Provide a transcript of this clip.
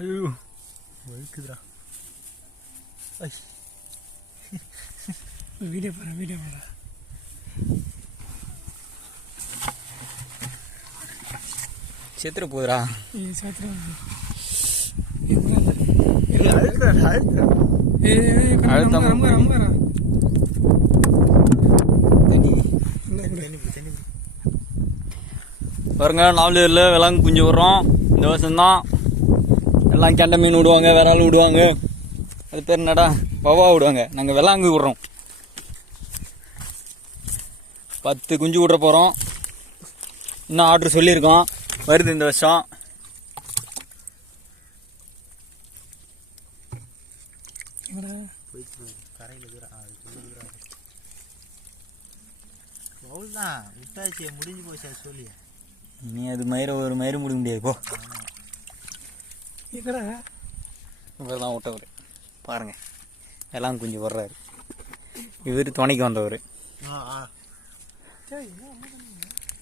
ஐயோ வழுக்குதுடா. வீடியோ போகிறேன். செத்துற போகுதுடா. பாருங்க, 4 பேர்ல விலங்கு குஞ்சு விடுறோம். இந்த வருஷம்தான் எல்லாம் கெண்டை மீன் விடுவாங்க, விரால் விடுவாங்க. அது பேர் என்னடா, வவா விடுவாங்க. நாங்கள் விலாங்கு விடுறோம். 10 குஞ்சு விட்ற போகிறோம். இன்னும் ஆர்டர் சொல்லியிருக்கோம், வருது இந்த வருஷம். முடிஞ்சு போச்சு சொல்லி நீ அது ஒரு மயிறு முடிய முடியாது. போ இவர் தான் விட்டவர். பாருங்க, எல்லாம் குஞ்சு வர்றாரு. இவர் துணைக்கு வந்தவர்.